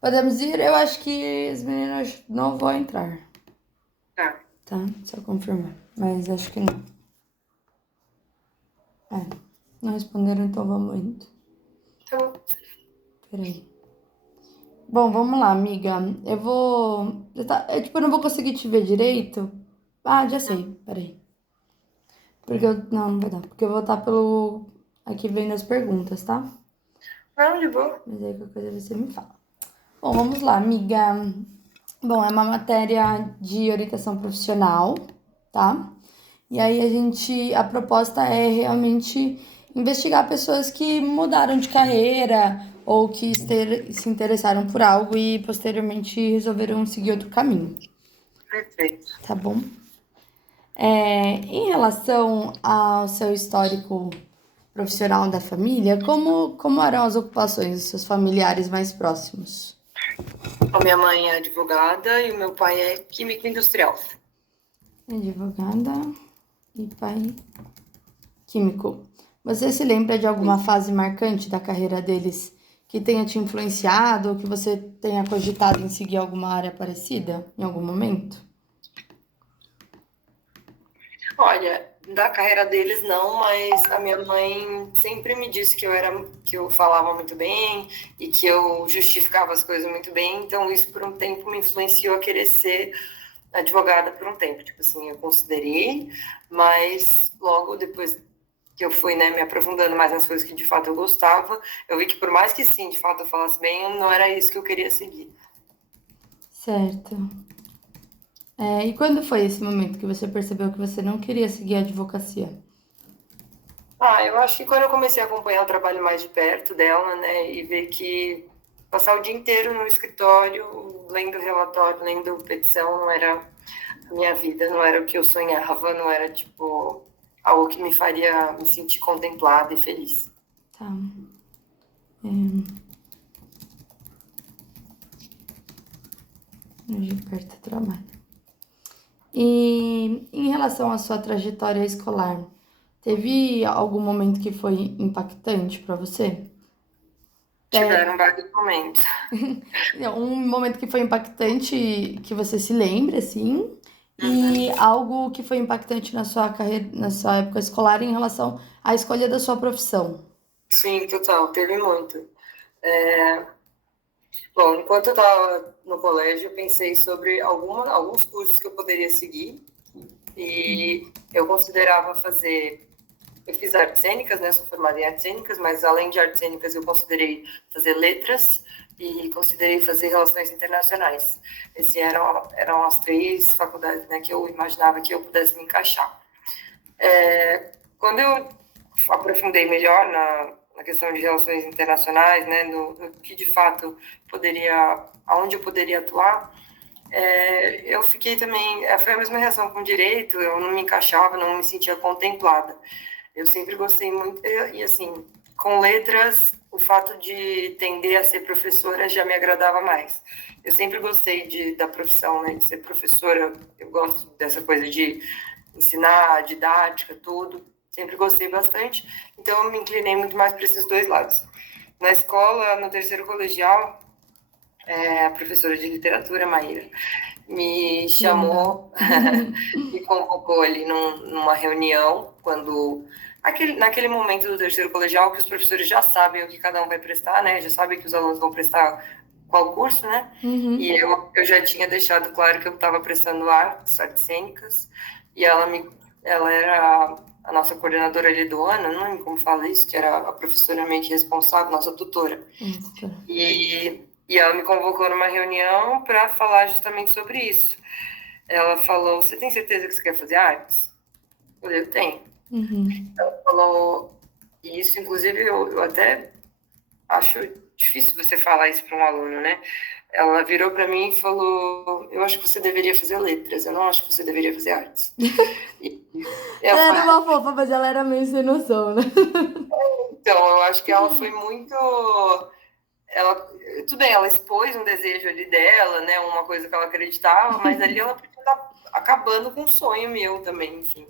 Podemos ir? Eu acho que os meninos não vão entrar, Tá, tá? Só confirmar. Mas acho que não. É, não responderam, então vamos indo. tá bom. Peraí. Bom, vamos lá, amiga. Eu vou. Tipo, eu não vou conseguir te ver direito. Ah, já sei. Peraí. Porque eu. Não, não vai dar. Porque eu vou estar pelo. Aqui vendo as perguntas, tá? Não, de boa. Mas aí qualquer coisa você me fala. Bom, vamos lá, amiga. Bom, é uma matéria de orientação profissional, tá? E aí a proposta é realmente investigar pessoas que mudaram de carreira ou que se interessaram por algo e posteriormente resolveram seguir outro caminho, Perfeito. tá bom? Em relação ao seu histórico profissional da família, como eram as ocupações dos seus familiares mais próximos? A minha mãe é advogada e o meu pai é químico industrial. Advogada e pai químico. Você se lembra de alguma fase marcante da carreira deles que tenha te influenciado ou que você tenha cogitado em seguir alguma área parecida em algum momento? Olha, da carreira deles não, mas a minha mãe sempre me disse que eu falava muito bem e que eu justificava as coisas muito bem, então isso por um tempo me influenciou a querer ser advogada por um tempo. Tipo assim, eu considerei, mas logo depois que eu fui, né, me aprofundando mais nas coisas que de fato eu gostava, eu vi que por mais que sim, de fato eu falasse bem, não era isso que eu queria seguir. Certo. E quando foi esse momento que você percebeu que você não queria seguir a advocacia? Ah, eu acho que quando eu comecei a acompanhar o trabalho mais de perto dela, né, e ver que passar o dia inteiro no escritório, lendo relatório, lendo petição, não era a minha vida, não era o que eu sonhava, não era, tipo, algo que me faria me sentir contemplada e feliz. Tá. De perto do trabalho. E em relação à sua trajetória escolar, teve algum momento que foi impactante para você? É, Tiveram vários momentos. um momento que foi impactante que você se lembra, assim, e Uhum. algo que foi impactante na sua carreira, na sua época escolar em relação à escolha da sua profissão. Sim, total, teve muito. Bom, enquanto eu estava no colégio, eu pensei sobre alguns cursos que eu poderia seguir e eu considerava fazer. Eu fiz artes cênicas, né? Sou formada em artes cênicas, mas além de artes cênicas, eu considerei fazer letras e considerei fazer relações internacionais. Eram as três faculdades, né, que eu imaginava que eu pudesse me encaixar. Quando eu aprofundei melhor na questão de relações internacionais, né, no que de fato aonde eu poderia atuar, eu fiquei também, foi a mesma reação com direito, eu não me encaixava, não me sentia contemplada. Eu sempre gostei muito, e assim, com letras, o fato de tender a ser professora já me agradava mais. Eu sempre gostei da profissão, né, de ser professora, eu gosto dessa coisa de ensinar, didática, tudo, sempre gostei bastante, então eu me inclinei muito mais para esses dois lados. Na escola, no terceiro colegial, a professora de literatura, Maíra, me Lembrar. chamou, me convocou ali numa reunião, naquele momento do terceiro colegial, que os professores já sabem o que cada um vai prestar, né? Já sabem que os alunos vão prestar qual curso, né? E Uhum. eu já tinha deixado claro que eu estava prestando artes cênicas, e ela era a nossa coordenadora ali do ano, não lembro como fala isso, que era a professora meio que responsável, nossa tutora. Nossa, tá. E ela me convocou numa reunião para falar justamente sobre isso. Ela falou: Você tem certeza que você quer fazer artes? Eu falei: Eu tenho. Uhum. Ela falou: E isso, inclusive, eu até acho difícil você falar isso para um aluno, né? Ela virou para mim e falou: Eu acho que você deveria fazer letras, eu não acho que você deveria fazer artes. E eu Ela era falei: uma fofa, mas ela era meio sem noção, né? Então, eu acho que ela foi muito. Ela, tudo bem, ela expôs um desejo ali dela, né? Uma coisa que ela acreditava, mas ali ela podia estar acabando com um sonho meu também, enfim.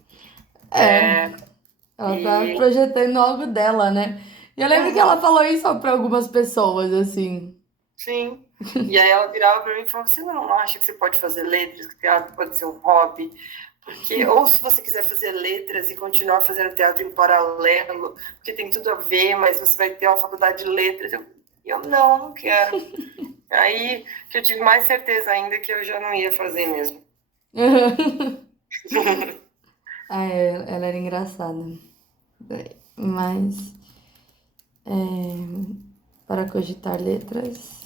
É, ela tá E projetando algo dela, né? E eu lembro que ela uhum, falou isso pra algumas pessoas, assim. Sim. E aí ela virava para mim e falava: você não acha que você pode fazer letras, que teatro pode ser um hobby? Porque, ou se você quiser fazer letras e continuar fazendo teatro em paralelo, porque tem tudo a ver, mas você vai ter uma faculdade de letras. Eu não quero. Aí que eu tive mais certeza ainda que eu já não ia fazer mesmo. Ah, ela era engraçada. Mas, para cogitar letras,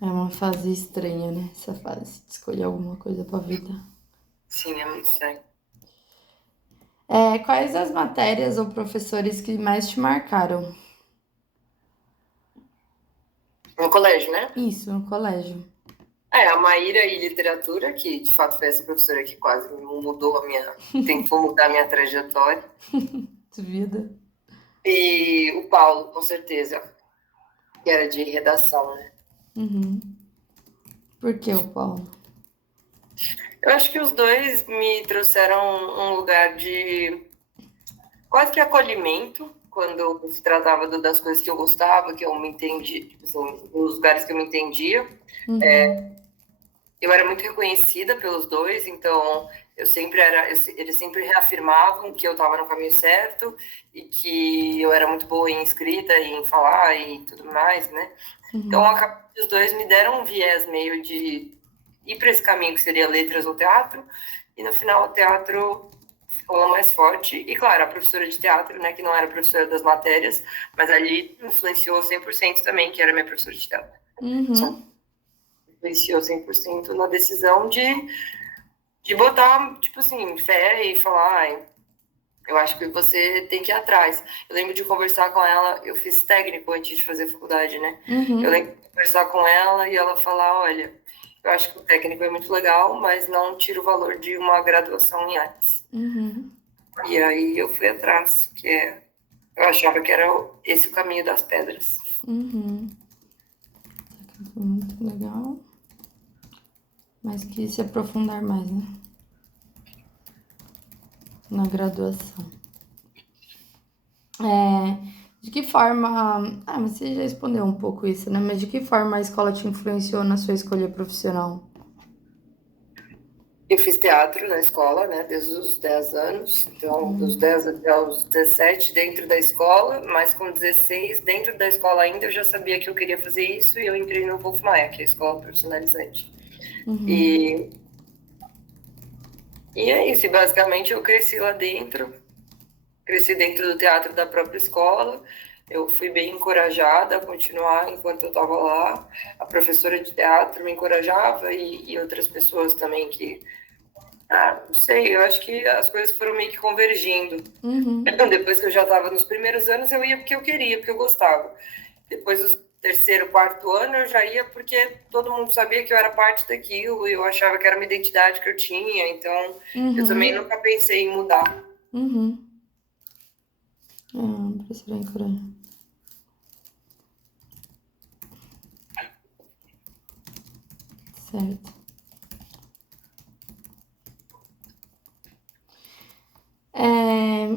é uma fase estranha, né? Essa fase de escolher alguma coisa pra vida. Sim, é muito estranho. Quais as matérias ou professores que mais te marcaram? No colégio, né? Isso, no colégio. A Maíra e literatura, que de fato foi essa professora que quase mudou a minha, tentou mudar a minha trajetória. De vida. E o Paulo, com certeza, que era de redação, né? Uhum. Por que o Paulo? Eu acho que os dois me trouxeram um lugar de quase que acolhimento, quando se tratava das coisas que eu gostava, que eu me entendi, tipo assim, nos lugares que eu me entendia. Uhum. Eu era muito reconhecida pelos dois, então eu sempre era, eles sempre reafirmavam que eu estava no caminho certo e que eu era muito boa em escrita e em falar e tudo mais, né? Então, Uhum. os dois me deram um viés meio de ir para esse caminho que seria letras ou teatro, e no final o teatro ficou mais forte. E claro, a professora de teatro, né, que não era professora das matérias, mas ali influenciou 100% também, que era minha professora de teatro. Só Uhum. influenciou 100% na decisão de botar, tipo assim, fé e falar, ai, eu acho que você tem que ir atrás. Eu lembro de conversar com ela, eu fiz técnico antes de fazer faculdade, né? Eu Uhum. lembro de conversar com ela e ela falar, olha, eu acho que o técnico é muito legal, mas não tira o valor de uma graduação em artes. Uhum. E aí eu fui atrás, eu achava que era esse o caminho das pedras. Uhum. Foi muito legal. Mas quis se aprofundar mais, né? Na graduação. De que forma. Ah, mas você já respondeu um pouco isso, né? Mas de que forma a escola te influenciou na sua escolha profissional? Eu fiz teatro na escola, né, desde os 10 anos, então dos 10 até os 17 dentro da escola, mas com 16 dentro da escola ainda eu já sabia que eu queria fazer isso e eu entrei no Wolf Maia, que é a escola profissionalizante. Uhum. E, e é isso, e basicamente eu cresci lá dentro, cresci dentro do teatro da própria escola, eu fui bem encorajada a continuar enquanto eu estava lá, a professora de teatro me encorajava e outras pessoas também que não sei, eu acho que as coisas foram meio que convergindo. Uhum. Depois que eu já estava nos primeiros anos, eu ia porque eu queria, porque eu gostava. Depois do terceiro, quarto ano, eu já ia porque todo mundo sabia que eu era parte daquilo e eu achava que era uma identidade que eu tinha. Então, eu também Uhum. nunca pensei em mudar. Uhum. Professora encoraja. Certo.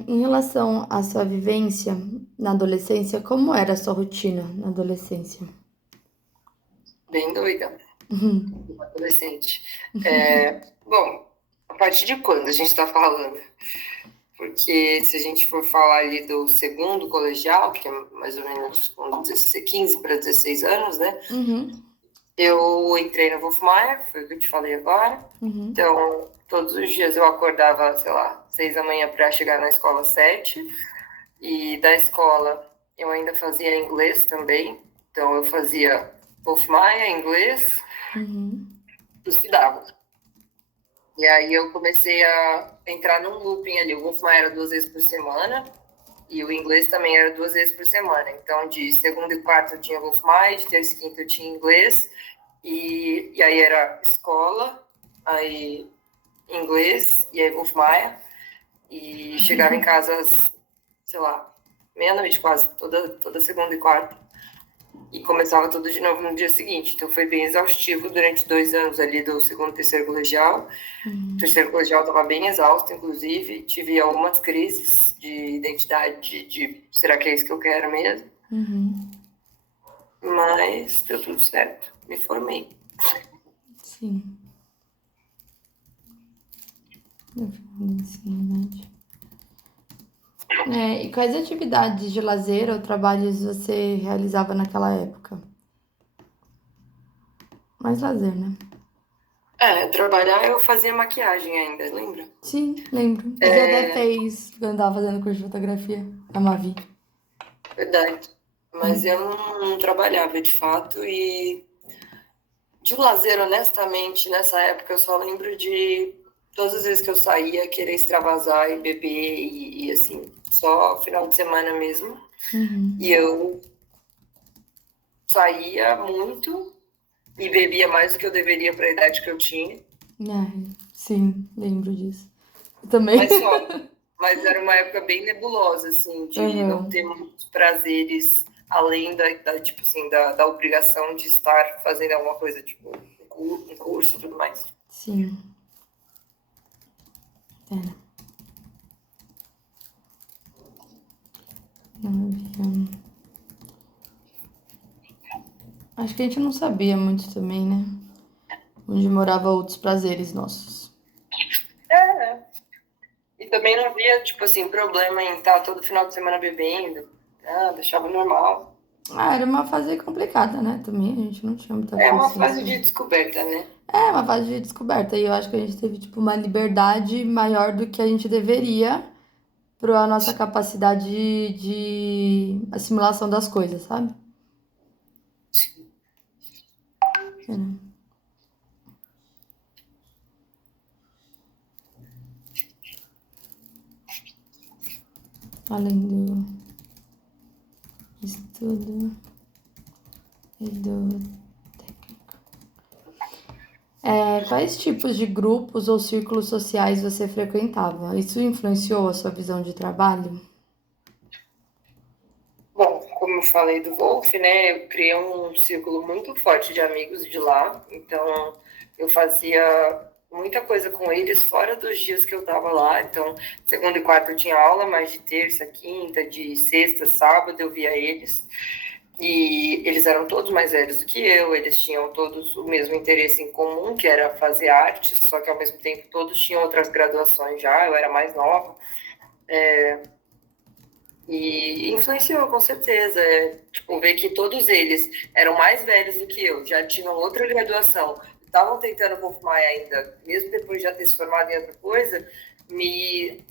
Em relação à sua vivência na adolescência, como era a sua rotina na adolescência? Bem doida, Uhum. adolescente. Bom, a partir de quando a gente está falando? Porque se a gente for falar ali do segundo colegial, que é mais ou menos com 16, 15 para 16 anos, né? Uhum. Eu entrei na Wolf Maia, foi o que eu te falei agora. Uhum. Então, todos os dias eu acordava, sei lá, 6 da manhã para chegar na escola 7. E da escola eu ainda fazia inglês também. Então, eu fazia Wolf Maia, inglês, Uhum. estudava. E aí eu comecei a entrar num looping ali. O Wolf Maia era 2 vezes por semana. E o inglês também era 2 vezes por semana. Então, de segunda e quarta eu tinha Wolf Maia, de terça e quinta eu tinha inglês. E aí era escola, aí inglês, e aí Wolf Maia. E chegava em casa, sei lá, meia-noite quase, toda segunda e quarta. e começava tudo de novo no dia seguinte. Então foi bem exaustivo durante 2 anos ali do segundo e terceiro colegial. O terceiro colegial estava bem exausto, inclusive. Tive algumas crises de identidade, de será que é isso que eu quero mesmo? Mas deu tudo certo. Me formei. Sim. No final do ensino médio. E quais atividades de lazer ou trabalhos você realizava naquela época? Mais lazer, né? Trabalhar eu fazia maquiagem ainda, lembra? Sim, lembro. Você até fez quando tava fazendo curso de fotografia, a Mavi. Verdade. Mas eu não trabalhava de fato e de lazer, honestamente, nessa época eu só lembro de todas as vezes que eu saía, querer extravasar e beber e assim, só final de semana mesmo. E eu saía muito e bebia mais do que eu deveria para a idade que eu tinha. Sim, lembro disso. Eu também. Mas só, mas era uma época bem nebulosa, assim, de não ter muitos prazeres além tipo assim, da obrigação de estar fazendo alguma coisa, tipo, um curso e tudo mais. Sim. Era. Não havia. Acho que a gente não sabia muito também, né? Onde morava outros prazeres nossos. E também não havia, tipo assim, problema em estar todo final de semana bebendo. Deixava normal. Era uma fase complicada, né? Também a gente não tinha muita É uma fase consciência. de descoberta, né? É uma fase de descoberta. E eu acho que a gente teve, tipo, uma liberdade maior do que a gente deveria para a nossa capacidade de assimilação das coisas, sabe? É. Além do estudo e do técnico. Quais tipos de grupos ou círculos sociais você frequentava? Isso influenciou a sua visão de trabalho? Bom, como eu falei do Wolf, né? Eu criei um círculo muito forte de amigos de lá. Então, eu fazia muita coisa com eles fora dos dias que eu estava lá. Então, segunda e quarta eu tinha aula, mas de terça, quinta, de sexta, sábado eu via eles. E eles eram todos mais velhos do que eu, eles tinham todos o mesmo interesse em comum, que era fazer arte, só que ao mesmo tempo todos tinham outras graduações já, eu era mais nova. E influenciou, com certeza. Tipo, ver que todos eles eram mais velhos do que eu, já tinham outra graduação, estavam tentando confirmar ainda, mesmo depois de já ter se formado em outra coisa, me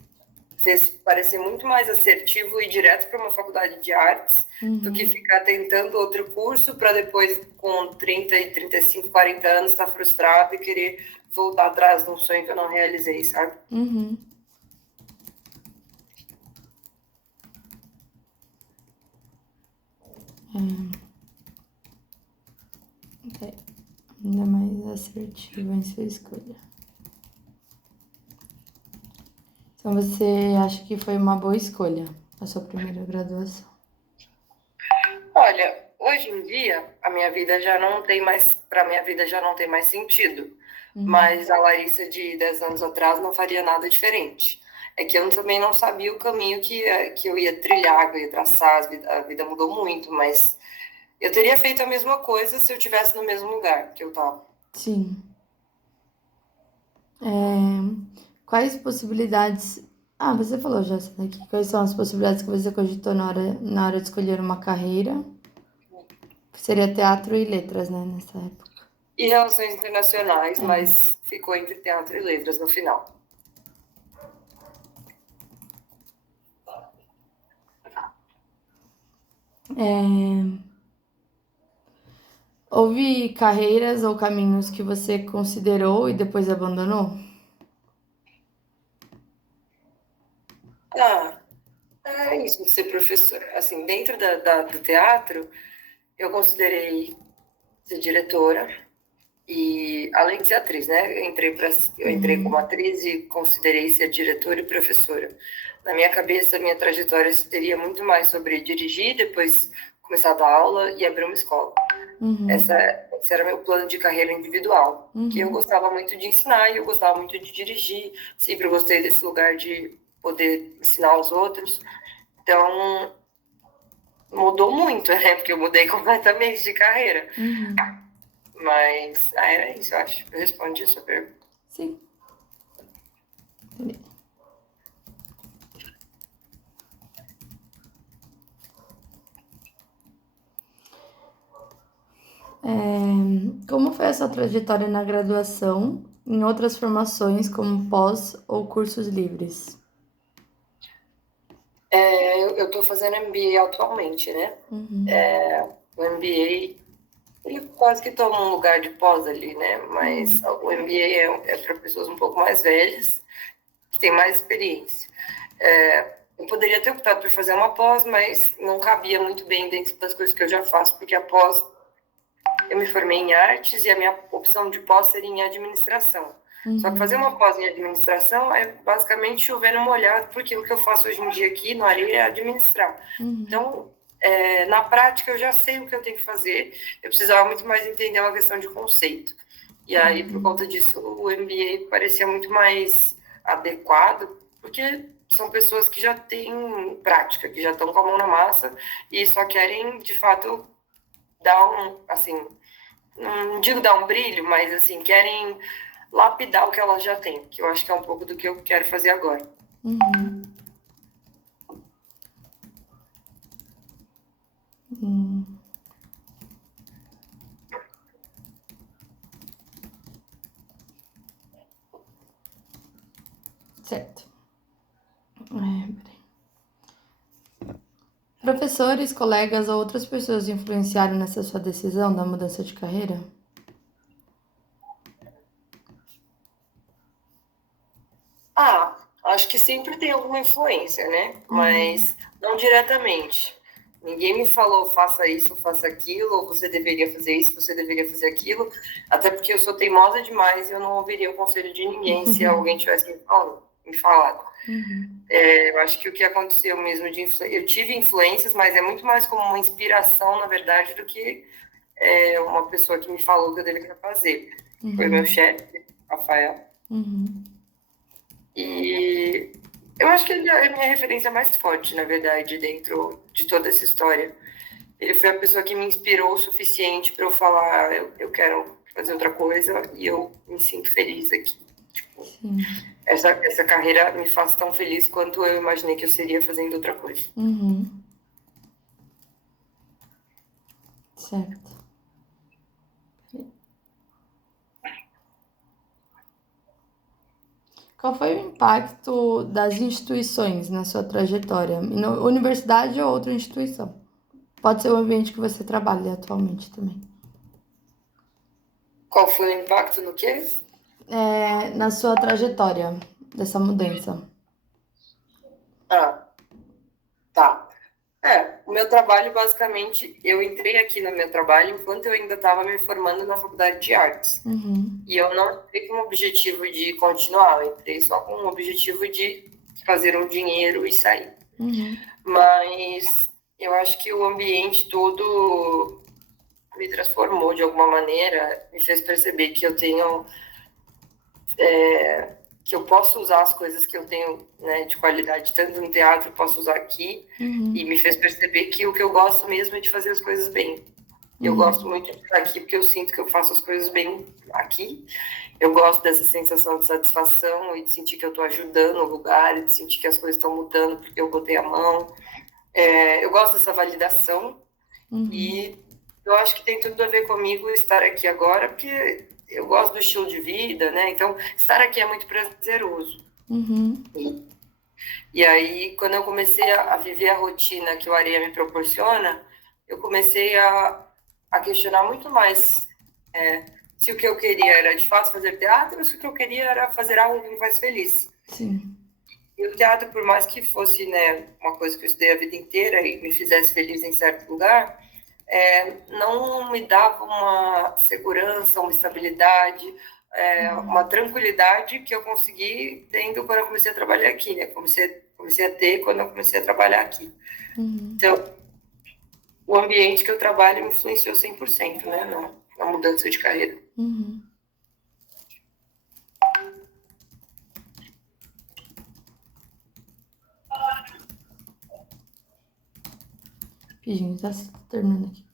fez parecer muito mais assertivo e direto para uma faculdade de artes do que ficar tentando outro curso para depois, com 30 e 35, 40 anos, estar frustrado e querer voltar atrás de um sonho que eu não realizei, sabe? Ainda mais assertiva em sua escolha. Então você acha que foi uma boa escolha a sua primeira graduação? Olha, hoje em dia a minha vida já não tem mais, para minha vida já não tem mais sentido. Mas a Larissa de 10 anos atrás não faria nada diferente. É que eu também não sabia o caminho que eu ia trilhar, que eu ia traçar, a vida mudou muito, mas eu teria feito a mesma coisa se eu tivesse no mesmo lugar que eu estava. Sim. Quais possibilidades. Ah, você falou já isso daqui. Quais são as possibilidades que você cogitou na hora de escolher uma carreira? Que seria teatro e letras, né, nessa época. E relações internacionais, mas ficou entre teatro e letras no final. Houve carreiras ou caminhos que você considerou e depois abandonou? É isso, de ser professora. Assim, dentro do teatro, eu considerei ser diretora e, além de ser atriz, né? Eu entrei como atriz e considerei ser diretora e professora. Na minha cabeça, minha trajetória teria muito mais sobre dirigir, depois começar a dar aula e abrir uma escola. Esse era meu plano de carreira individual, que eu gostava muito de ensinar e eu gostava muito de dirigir, sempre gostei desse lugar de poder ensinar aos outros. Então, mudou muito, né? Porque eu mudei completamente de carreira. Mas era isso, eu acho. Eu respondi a sua pergunta. Sim. Entendi. Como foi a sua trajetória na graduação, em outras formações como pós ou cursos livres? Eu estou fazendo MBA atualmente, né? O MBA, ele quase que toma um lugar de pós ali, né? Mas o MBA é para pessoas um pouco mais velhas, que têm mais experiência. Eu poderia ter optado por fazer uma pós, mas não cabia muito bem dentro das coisas que eu já faço, porque a pós, eu me formei em artes e a minha opção de pós seria em administração. Só que fazer uma pós em administração é basicamente chover no molhado, porque o que eu faço hoje em dia aqui no Areia é administrar. Então, na prática, eu já sei o que eu tenho que fazer. Eu precisava muito mais entender uma questão de conceito. E aí, por conta disso, o MBA parecia muito mais adequado, porque são pessoas que já têm prática, que já estão com a mão na massa e só querem, de fato, dar assim, não digo dar um brilho, mas assim, querem lapidar o que elas já têm, que eu acho que é um pouco do que eu quero fazer agora. Certo. Professores, colegas ou outras pessoas influenciaram nessa sua decisão da mudança de carreira? Acho que sempre tem alguma influência, né? Mas não diretamente. Ninguém me falou, faça isso, faça aquilo, ou você deveria fazer isso, você deveria fazer aquilo. Até porque eu sou teimosa demais e eu não ouviria o conselho de ninguém se alguém tivesse me falado. Eu acho que o que aconteceu mesmo eu tive influências, mas é muito mais como uma inspiração, na verdade, do que uma pessoa que me falou que eu deveria fazer. Foi meu chefe, Rafael. E eu acho que ele é a minha referência mais forte, na verdade, dentro de toda essa história. Ele foi a pessoa que me inspirou o suficiente para eu falar, eu quero fazer outra coisa e eu me sinto feliz aqui. Tipo, essa carreira me faz tão feliz quanto eu imaginei que eu seria fazendo outra coisa. Certo. Qual foi o impacto das instituições na sua trajetória? Universidade ou outra instituição? Pode ser o ambiente que você trabalha atualmente também. Qual foi o impacto no quê? Na sua trajetória dessa mudança. Tá. O meu trabalho, basicamente, eu entrei aqui no meu trabalho enquanto eu ainda estava me formando na faculdade de artes. E eu não entrei com o objetivo de continuar, eu entrei só com o objetivo de fazer um dinheiro e sair. Mas eu acho que o ambiente todo me transformou de alguma maneira, me fez perceber que eu tenho... que eu posso usar as coisas que eu tenho, né, de qualidade, tanto no teatro, posso usar aqui, e me fez perceber que o que eu gosto mesmo é de fazer as coisas bem. Eu gosto muito de estar aqui porque eu sinto que eu faço as coisas bem aqui. Eu gosto dessa sensação de satisfação e de sentir que eu estou ajudando o lugar, e de sentir que as coisas estão mudando porque eu botei a mão. Eu gosto dessa validação e eu acho que tem tudo a ver comigo estar aqui agora, porque eu gosto do estilo de vida, né? Então, estar aqui é muito prazeroso. E aí, quando eu comecei a viver a rotina que o Areia me proporciona, eu comecei a questionar muito mais se o que eu queria era, de fato, fazer teatro ou se o que eu queria era fazer algo que me faz feliz. Sim. E o teatro, por mais que fosse, né, uma coisa que eu estudei a vida inteira e me fizesse feliz em certo lugar, não me dava uma segurança, uma estabilidade, uma tranquilidade que eu consegui tendo quando eu comecei a trabalhar aqui, né? Comecei a ter quando eu comecei a trabalhar aqui. Então, o ambiente que eu trabalho me influenciou 100%, né, na mudança de carreira. Uhum. Gente, tá terminando aqui.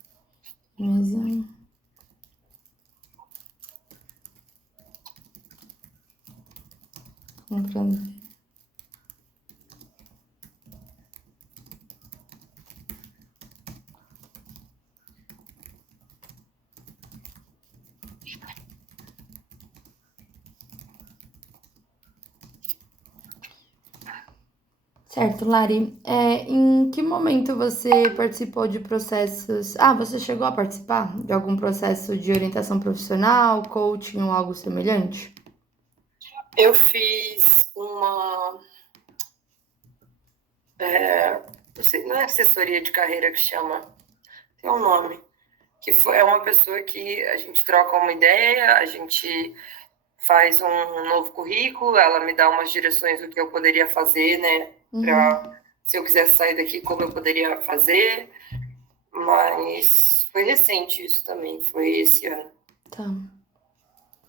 Mas, comprando. Certo, Lari. Em que momento você participou de processos? Ah, você chegou a participar de algum processo de orientação profissional, coaching ou algo semelhante? Eu fiz uma. Não sei, não é assessoria de carreira que chama, tem um nome. É uma pessoa que a gente troca uma ideia, a gente faz um novo currículo, ela me dá umas direções do que eu poderia fazer, né? Se eu quisesse sair daqui, como eu poderia fazer. Mas foi recente isso também, foi esse ano. Tá. Vou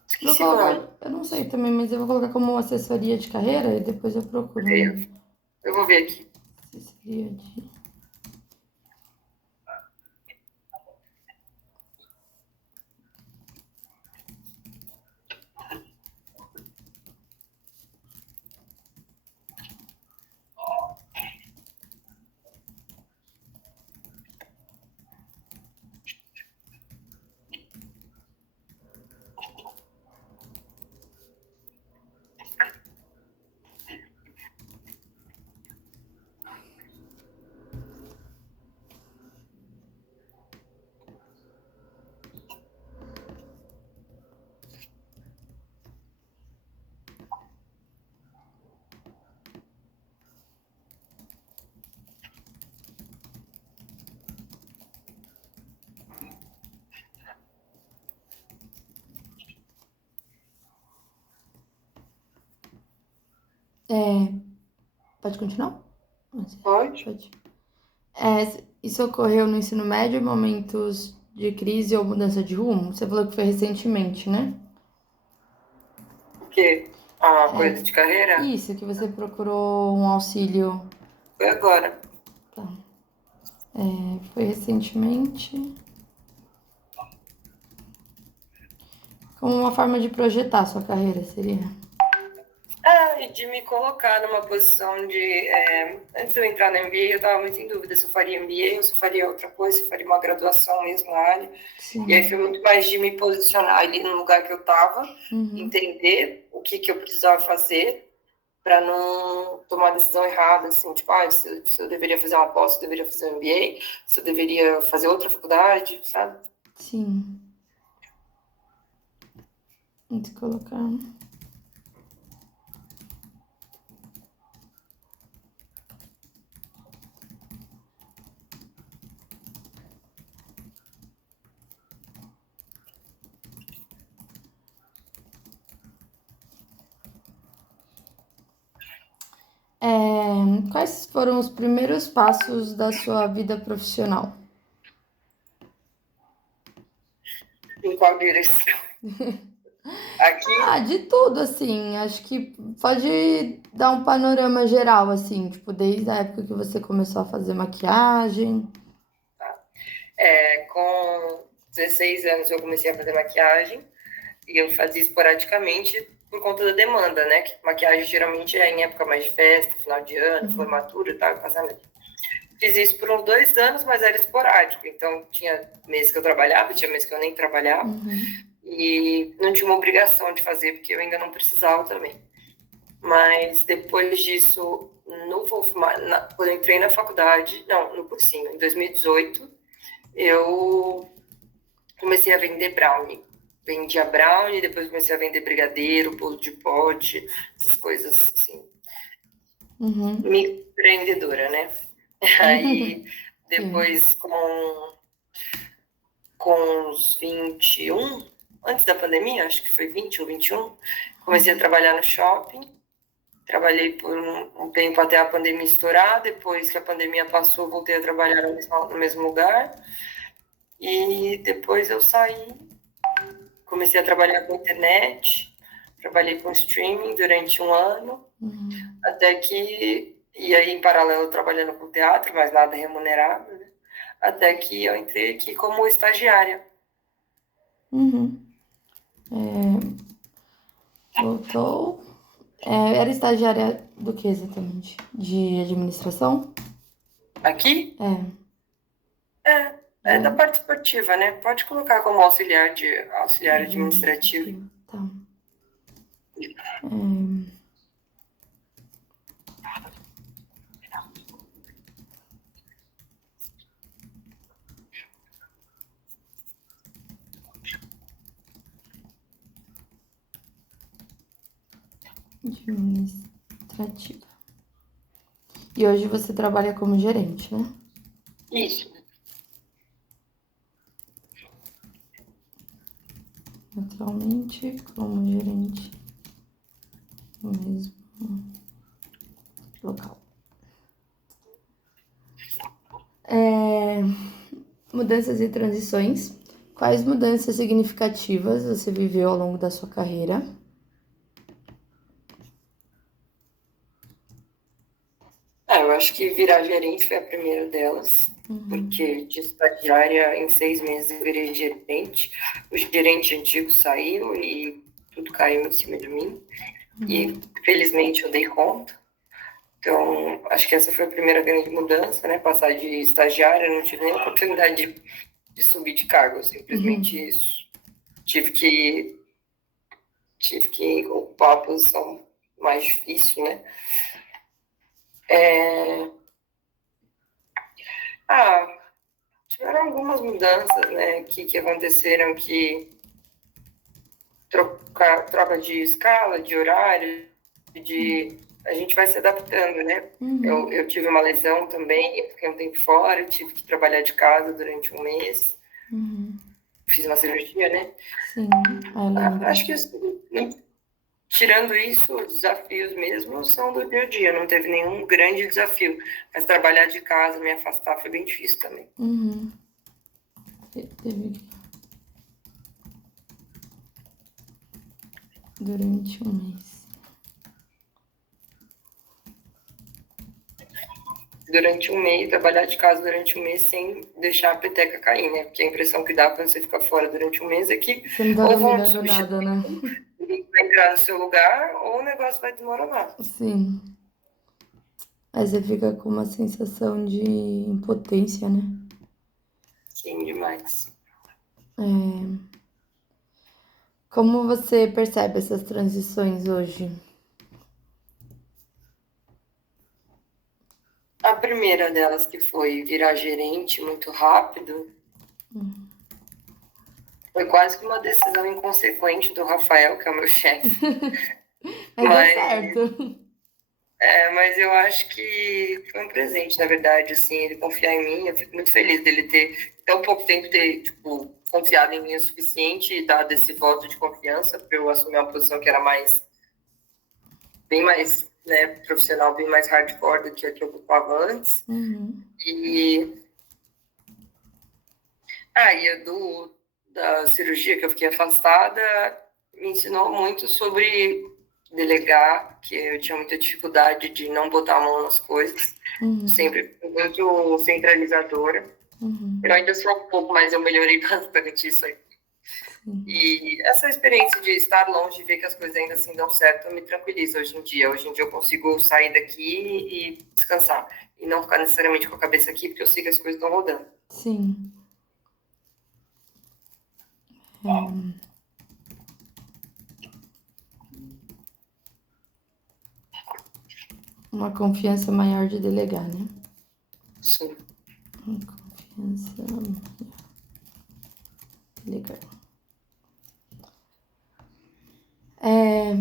Esqueci o nome. colocar, eu não sei também, mas eu vou colocar como assessoria de carreira e depois eu procuro. Eu vou ver aqui. Assessoria de. Pode continuar? Pode? Pode. Isso ocorreu no ensino médio em momentos de crise ou mudança de rumo? Você falou que foi recentemente, né? O quê? A coisa de carreira? Isso, que você procurou um auxílio. Foi agora. Tá. Foi recentemente. Como uma forma de projetar sua carreira, seria? E de me colocar numa posição de. Antes de eu entrar na MBA, eu estava muito em dúvida se eu faria MBA ou se eu faria outra coisa, se eu faria uma graduação mesmo na área. Sim. E aí foi muito mais de me posicionar ali no lugar que eu estava, entender o que eu precisava fazer para não tomar decisão errada, assim, tipo, se eu deveria fazer uma pós, se eu deveria fazer um MBA, se eu deveria fazer outra faculdade, sabe? Sim. Vou colocar. Quais foram os primeiros passos da sua vida profissional? Em qual direção? Aqui, De tudo, assim. Acho que pode dar um panorama geral, assim, tipo, desde a época que você começou a fazer maquiagem. com 16 anos eu comecei a fazer maquiagem e eu fazia esporadicamente por conta da demanda, né? Que maquiagem geralmente é em época mais de festa, final de ano, formatura e tal, casamento. Fiz isso por uns 2 anos, mas era esporádico. Então, tinha meses que eu trabalhava, tinha meses que eu nem trabalhava. E não tinha uma obrigação de fazer, porque eu ainda não precisava também. Mas depois disso, quando eu entrei na faculdade, não, no cursinho, em 2018, eu comecei a vender brownie. Vendia brownie, depois comecei a vender brigadeiro, bolo de pote, essas coisas assim. Microempreendedora, né? Aí, depois, com uns 21, antes da pandemia, acho que foi 20 ou 21, comecei a trabalhar no shopping. Trabalhei por um tempo até a pandemia estourar. Depois que a pandemia passou, voltei a trabalhar no mesmo lugar. E depois eu saí, comecei a trabalhar com internet, trabalhei com streaming durante um ano, até que, e aí em paralelo trabalhando com teatro, mas nada remunerado, né? Até que eu entrei aqui como estagiária. Voltou. Era estagiária do que exatamente? De administração? Aqui É. é da parte esportiva, né? Pode colocar como auxiliar administrativo. Tá. Administrativa. E hoje você trabalha como gerente, né? Isso. Atualmente como gerente no mesmo local. Mudanças e transições. Quais mudanças significativas você viveu ao longo da sua carreira? Eu acho que virar gerente foi a primeira delas, porque de estagiária em 6 meses eu virei gerente. O gerente antigo saiu e tudo caiu em cima de mim. E felizmente eu dei conta. Então, acho que essa foi a primeira grande mudança, né? Passar de estagiária, não tive nem a oportunidade de subir de cargo, simplesmente isso. Tive que ocupar a posição mais difícil, né? Tiveram algumas mudanças, né, que aconteceram, que troca de escala, de horário, a gente vai se adaptando, né? Eu tive uma lesão também, eu fiquei um tempo fora, tive que trabalhar de casa durante um mês. Fiz uma cirurgia, né? Sim, lembro. Acho que tirando isso, os desafios mesmo são do dia a dia, não teve nenhum grande desafio. Mas trabalhar de casa, me afastar, foi bem difícil também. Durante um mês. Durante um mês, trabalhar de casa durante um mês sem deixar a peteca cair, né? Porque a impressão que dá quando você fica fora durante um mês é que Você não tá ou vão dominando substituir, nada, né? ninguém vai entrar no seu lugar, ou o negócio vai desmoronar. Sim. Aí você fica com uma sensação de impotência, né? Sim, demais. Como você percebe essas transições hoje? A primeira delas, que foi virar gerente muito rápido, foi quase que uma decisão inconsequente do Rafael, que é o meu chefe. Mas deu certo. Mas eu acho que foi um presente, na verdade, assim, ele confiar em mim. Eu fico muito feliz dele ter, tão pouco tempo, ter, tipo, confiado em mim o suficiente e dado esse voto de confiança para eu assumir uma posição que era bem mais, né, profissional, bem mais hardcore do que a que eu ocupava antes. E da cirurgia que eu fiquei afastada me ensinou muito sobre delegar, que eu tinha muita dificuldade de não botar a mão nas coisas, sempre muito centralizadora. Eu ainda sou um pouco, mas eu melhorei bastante isso aí. E essa experiência de estar longe e ver que as coisas ainda assim dão certo me tranquiliza hoje em dia. Hoje em dia eu consigo sair daqui e descansar. E não ficar necessariamente com a cabeça aqui, porque eu sei que as coisas estão rodando. Sim. Uma confiança maior de delegar, né? Sim. Uma confiança maior. Delegar.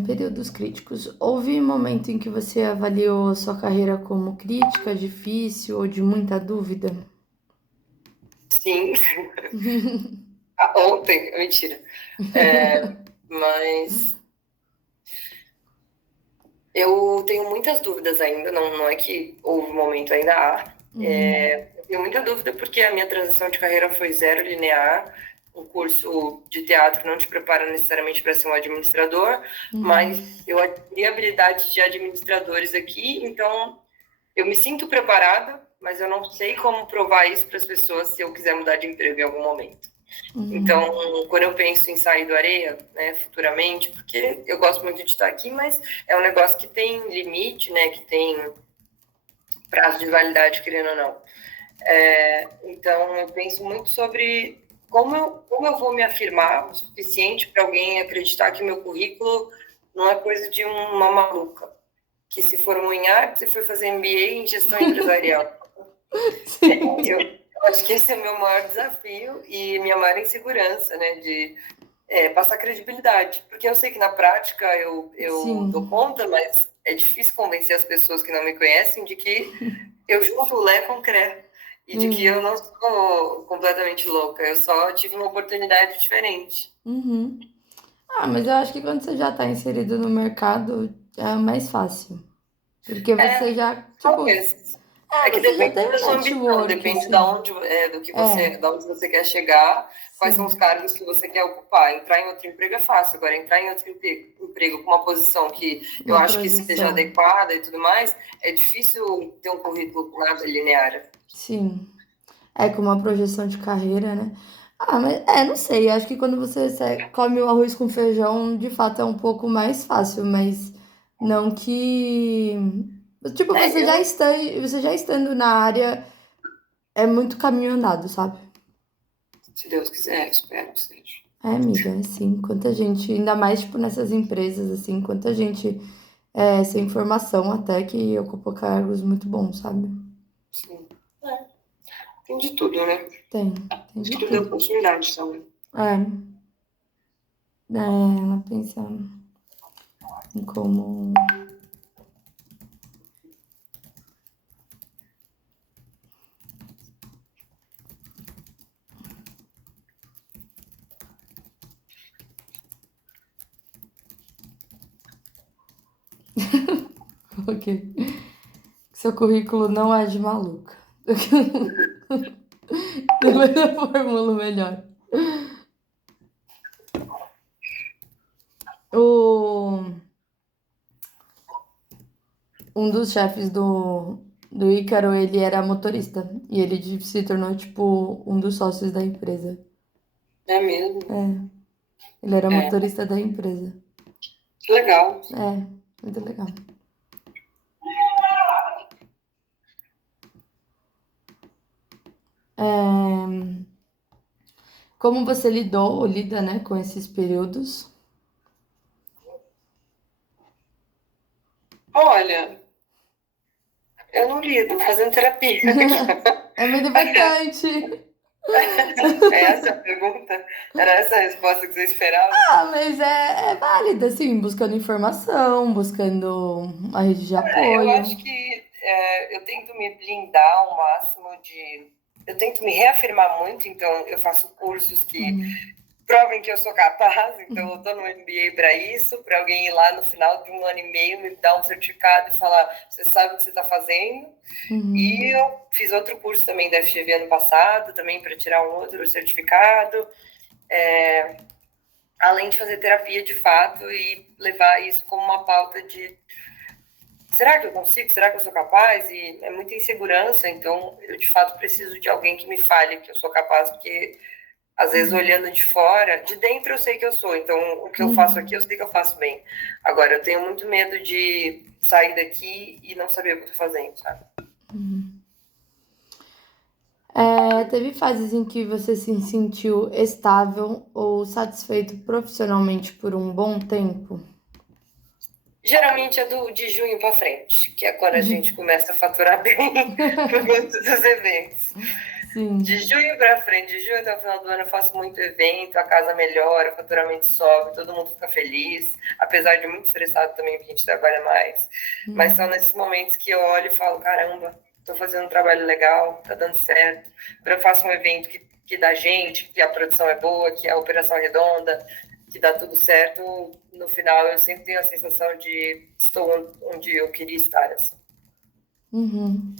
Períodos críticos. Houve momento em que você avaliou a sua carreira como crítica, difícil ou de muita dúvida? Sim. Ontem, mentira. Mas Eu tenho muitas dúvidas ainda, não é que houve um momento, ainda há. Uhum, Eu tenho muita dúvida porque a minha transição de carreira foi zero linear. O curso de teatro não te prepara necessariamente para ser um administrador, uhum, mas eu adquiri habilidades de administradores aqui, então eu me sinto preparada, mas eu não sei como provar isso para as pessoas se eu quiser mudar de emprego em algum momento. uhum, Então, quando eu penso em sair do Areia, né, futuramente, porque eu gosto muito de estar aqui, mas é um negócio que tem limite, né, que tem prazo de validade, querendo ou não. Então, eu penso muito sobre como eu vou me afirmar o suficiente para alguém acreditar que meu currículo não é coisa de uma maluca, que se formou em artes e foi fazer MBA em gestão empresarial. sim, Eu acho que esse é o meu maior desafio e minha maior insegurança, né, de passar credibilidade. Porque eu sei que na prática eu dou sim, conta, mas é difícil convencer as pessoas que não me conhecem de que eu junto o Lé com o Cré. E de que eu uhum, não sou completamente louca, eu só tive uma oportunidade diferente. uhum. Ah, mas eu acho que quando você já tá inserido no mercado, é mais fácil. Porque você já, tipo, Talvez. É que você já depende tem da um sua ambição, network, depende assim. do que É, da onde você quer chegar, quais são os sim, cargos que você quer ocupar. Entrar em outro emprego é fácil, agora entrar em outro emprego com uma posição que eu uma acho que seja projeção. adequada e tudo mais, é difícil ter um currículo com nada linear. Sim. É, com uma projeção de carreira, né? Ah, mas não sei. Acho que quando você come o arroz com feijão, de fato é um pouco mais fácil, mas não que. Tipo, É, eu, você já estando na área, é muito caminho andado, sabe? se Deus quiser, espero que seja. É, amiga, assim, quanta gente, ainda mais, tipo, nessas empresas, assim, quanta gente sem formação até que ocupa cargos muito bons, sabe? Sim. Tem de tudo, né? Tem Acho de que tudo é tudo. oportunidade também. É, ela pensa em como. Ok. Seu currículo não é de maluca. Depois eu formulo melhor. O, um dos chefes do Ícaro, ele era motorista. E ele se tornou, tipo, um dos sócios da empresa. É mesmo. É, ele era É. motorista da empresa. Que legal. É, muito legal. É, como você lidou ou lida, né, com esses períodos? Olha, eu não lido, fazendo terapia. É muito importante. É essa a pergunta? Era essa a resposta que você esperava? Ah, mas é válido, assim, buscando informação, buscando uma rede de Eu apoio. acho que eu tento me blindar ao máximo de. Eu tento me reafirmar muito, então eu faço cursos que Uhum, provem que eu sou capaz, então eu estou no MBA para isso, para alguém ir lá no final de um ano e meio me dar um certificado e falar: você sabe o que você está fazendo. E uhum, eu fiz outro curso também da FGV ano passado, também para tirar um outro certificado. Além de fazer terapia de fato e levar isso como uma pauta de será que eu consigo? Será que eu sou capaz? E é muita insegurança, então eu de fato preciso de alguém que me fale que eu sou capaz, porque às vezes uhum, olhando de fora, de dentro eu sei que eu sou, então o que eu faço aqui eu uhum, sei que eu faço bem. Agora eu tenho muito medo de sair daqui e não saber o que eu tô fazendo, sabe? uhum. Teve fases em que você se sentiu estável ou satisfeito profissionalmente por um bom tempo? Geralmente é de junho para frente, que é quando a gente Uhum. começa a faturar bem por conta dos eventos. De Sim. junho para frente, de junho até o final do ano, eu faço muito evento, a casa melhora, o faturamento sobe, todo mundo fica feliz, apesar de muito estressado também, porque a gente trabalha mais. Mas são Uhum. nesses momentos que eu olho e falo: caramba, estou fazendo um trabalho legal, tá dando certo. Quando eu faço um evento que dá gente, que a produção é boa, que a operação é redonda, que dá tudo certo, no final eu sempre tenho a sensação de estou onde eu queria estar. Assim. Uhum.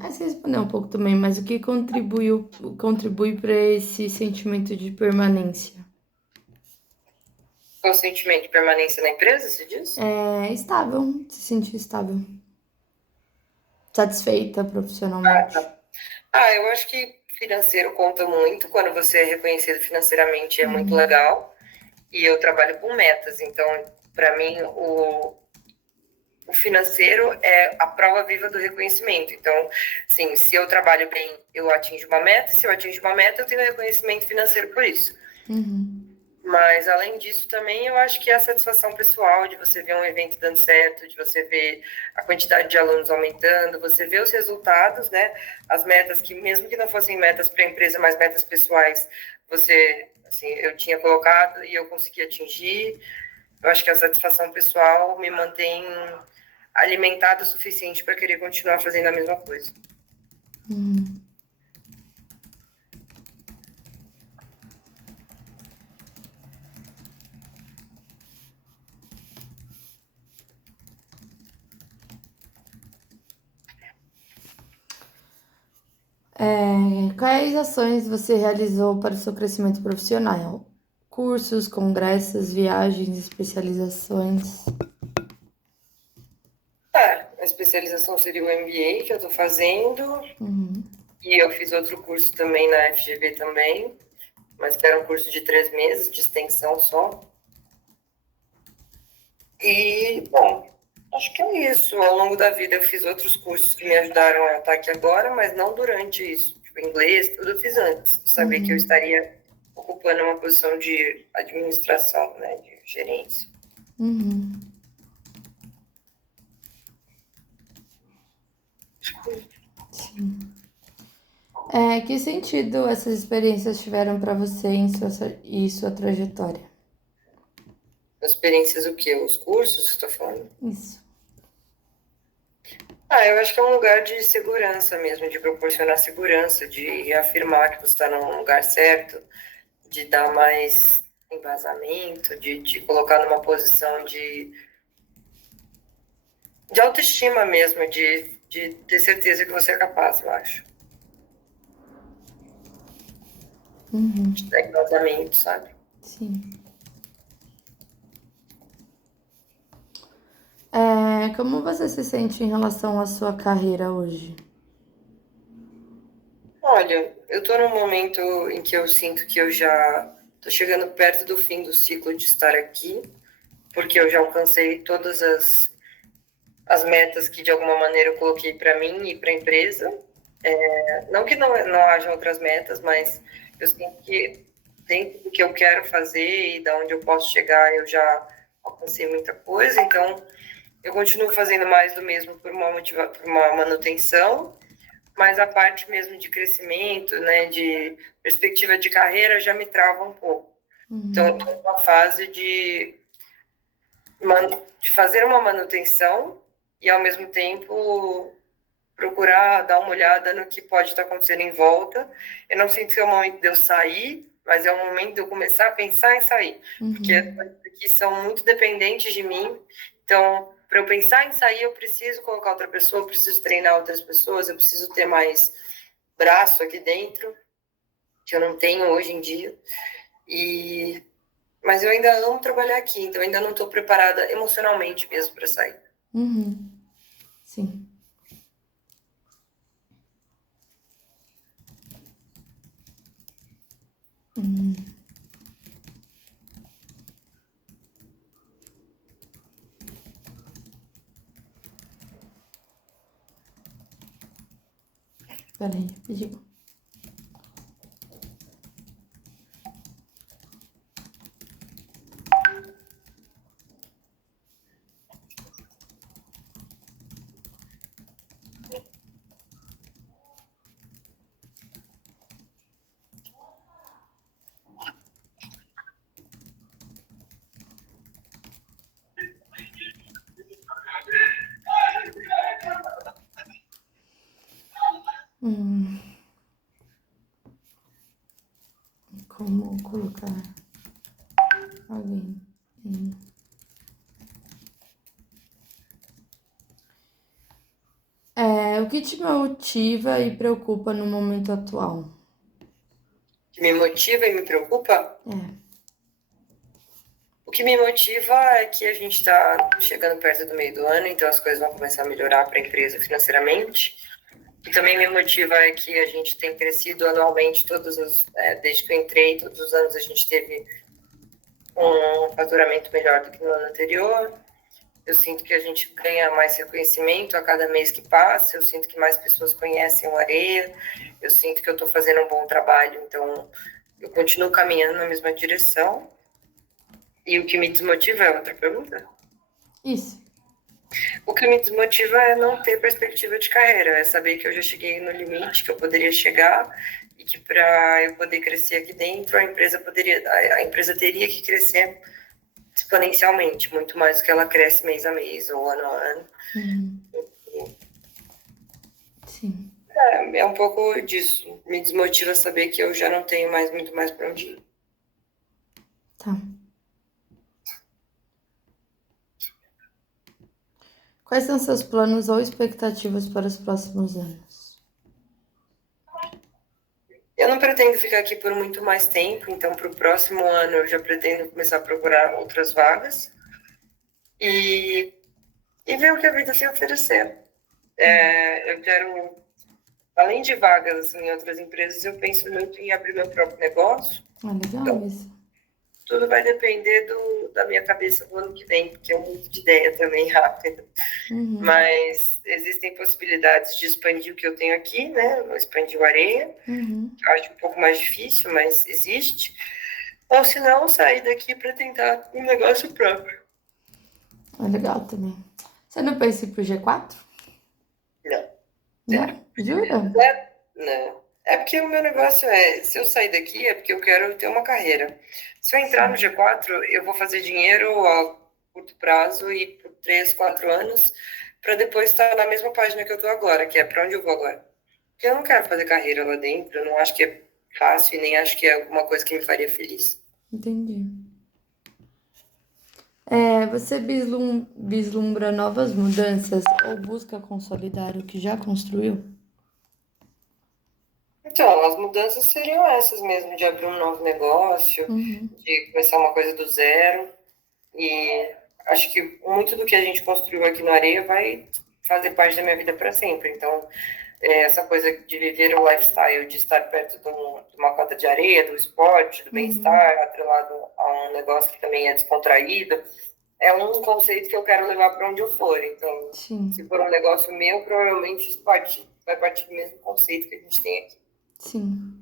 Você respondeu um pouco também, mas o que contribui para esse sentimento de permanência? O sentimento de permanência na empresa, se diz? É estável, se sentir estável, satisfeita Ah, profissionalmente. tá. Eu acho que financeiro conta muito. Quando você é reconhecido financeiramente é muito Uhum. legal. E eu trabalho com metas, então, para mim, o financeiro é a prova viva do reconhecimento. Então, assim, se eu trabalho bem, eu atingo uma meta. Se eu atingo uma meta, eu tenho reconhecimento financeiro por isso. Uhum. Mas, além disso, também eu acho que é a satisfação pessoal de você ver um evento dando certo, de você ver a quantidade de alunos aumentando, você ver os resultados, né? As metas que, mesmo que não fossem metas para a empresa, mas metas pessoais, você, assim, eu tinha colocado e eu consegui atingir. Eu acho que a satisfação pessoal me mantém alimentado o suficiente para querer continuar fazendo a mesma coisa. Uhum. Quais ações você realizou para o seu crescimento profissional? Cursos, congressos, viagens, especializações? A especialização seria o MBA que eu estou fazendo, Uhum. e eu fiz outro curso também na FGV também, mas que era um curso de 3 meses, de extensão só. E, bom, acho que é isso. Ao longo da vida eu fiz outros cursos que me ajudaram a estar aqui agora, mas não durante isso. Tipo, inglês, tudo eu fiz antes. Saber que eu Uhum. estaria ocupando uma posição de administração, né, de gerência. Uhum. Sim. Que sentido essas experiências tiveram para você e sua trajetória? Experiências o quê? Os cursos que estou falando? Isso. Eu acho que é um lugar de segurança mesmo, de proporcionar segurança, de reafirmar que você está no lugar certo, de dar mais embasamento, de te colocar numa posição de autoestima mesmo, de ter certeza que você é capaz, eu acho. De Uhum. dar embasamento, sabe? Sim. Como você se sente em relação à sua carreira hoje? Olha, eu estou num momento em que eu sinto que eu já estou chegando perto do fim do ciclo de estar aqui, porque eu já alcancei todas as metas que de alguma maneira eu coloquei para mim e para a empresa. Não que não haja outras metas, mas eu sinto que dentro do que eu quero fazer e da onde eu posso chegar, eu já alcancei muita coisa. Então, eu continuo fazendo mais do mesmo por uma manutenção, mas a parte mesmo de crescimento, né, de perspectiva de carreira já me trava um pouco. Então, eu Uhum. estou numa fase de fazer uma manutenção e, ao mesmo tempo, procurar dar uma olhada no que pode estar acontecendo em volta. Eu não sinto que é o momento de eu sair, mas é o momento de eu começar a pensar em sair, porque as Uhum. coisas aqui são muito dependentes de mim. Então, para eu pensar em sair, eu preciso colocar outra pessoa, eu preciso treinar outras pessoas, eu preciso ter mais braço aqui dentro, que eu não tenho hoje em dia. Mas eu ainda amo trabalhar aqui, então ainda não estou preparada emocionalmente mesmo para sair. Uhum. Sim. Uhum. Peraí, rapidinho. Como colocar alguém em... o que te motiva e preocupa no momento atual? O que me motiva e me preocupa? É. O que me motiva é que a gente está chegando perto do meio do ano, então as coisas vão começar a melhorar para a empresa financeiramente. O que também me motiva é que a gente tem crescido anualmente, desde que eu entrei, todos os anos a gente teve um faturamento melhor do que no ano anterior. Eu sinto que a gente ganha mais reconhecimento a cada mês que passa, eu sinto que mais pessoas conhecem o Areia, eu sinto que eu estou fazendo um bom trabalho, então eu continuo caminhando na mesma direção. E o que me desmotiva é outra pergunta? Isso. O que me desmotiva é não ter perspectiva de carreira, é saber que eu já cheguei no limite que eu poderia chegar e que para eu poder crescer aqui dentro, a empresa teria que crescer exponencialmente, muito mais do que ela cresce mês a mês ou ano a ano. Sim. É um pouco disso. Me desmotiva saber que eu já não tenho muito mais para onde ir. Tá. Quais são seus planos ou expectativas para os próximos anos? Eu não pretendo ficar aqui por muito mais tempo, então para o próximo ano eu já pretendo começar a procurar outras vagas e ver o que a vida tem a oferecer. Eu quero, além de vagas assim, em outras empresas, eu penso muito em abrir meu próprio negócio. Legal Então, isso. tudo vai depender da minha cabeça do ano que vem, porque eu mudo de ideia também rápido. Mas existem possibilidades de expandir o que eu tenho aqui, né? Eu expandir o Areia. Eu acho um pouco mais difícil, mas existe. Ou se não, sair daqui para tentar um negócio próprio. Legal também. Você não pensa em ir pro G4? Não. Não? Jura? Não. É porque o meu negócio se eu sair daqui, é porque eu quero ter uma carreira. Se eu entrar no G4, eu vou fazer dinheiro a curto prazo e por 3, 4 anos, para depois estar na mesma página que eu estou agora, que é para onde eu vou agora. Porque eu não quero fazer carreira lá dentro, eu não acho que é fácil e nem acho que é alguma coisa que me faria feliz. Entendi. Você vislumbra novas mudanças ou busca consolidar o que já construiu? Então, as mudanças seriam essas mesmo, de abrir um novo negócio, de começar uma coisa do zero. E acho que muito do que a gente construiu aqui no Areia vai fazer parte da minha vida para sempre. Então, essa coisa de viver o lifestyle, de estar perto de uma quadra de areia, do esporte, do bem-estar, atrelado a um negócio que também é descontraído, é um conceito que eu quero levar para onde eu for. Então, se for um negócio meu, provavelmente isso vai partir do mesmo conceito que a gente tem aqui. Sim.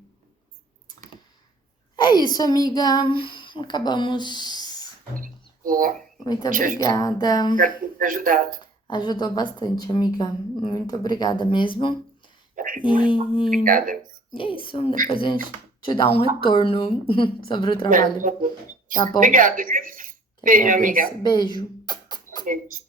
É isso, amiga. Acabamos. Boa. Muito obrigada. Espero ter ajudado. Ajudou bastante, amiga. Muito obrigada mesmo. Obrigada. E é isso. Depois a gente te dá um retorno sobre o trabalho. Tá bom? Obrigada. Beijo, amiga. Beijo. Beijo.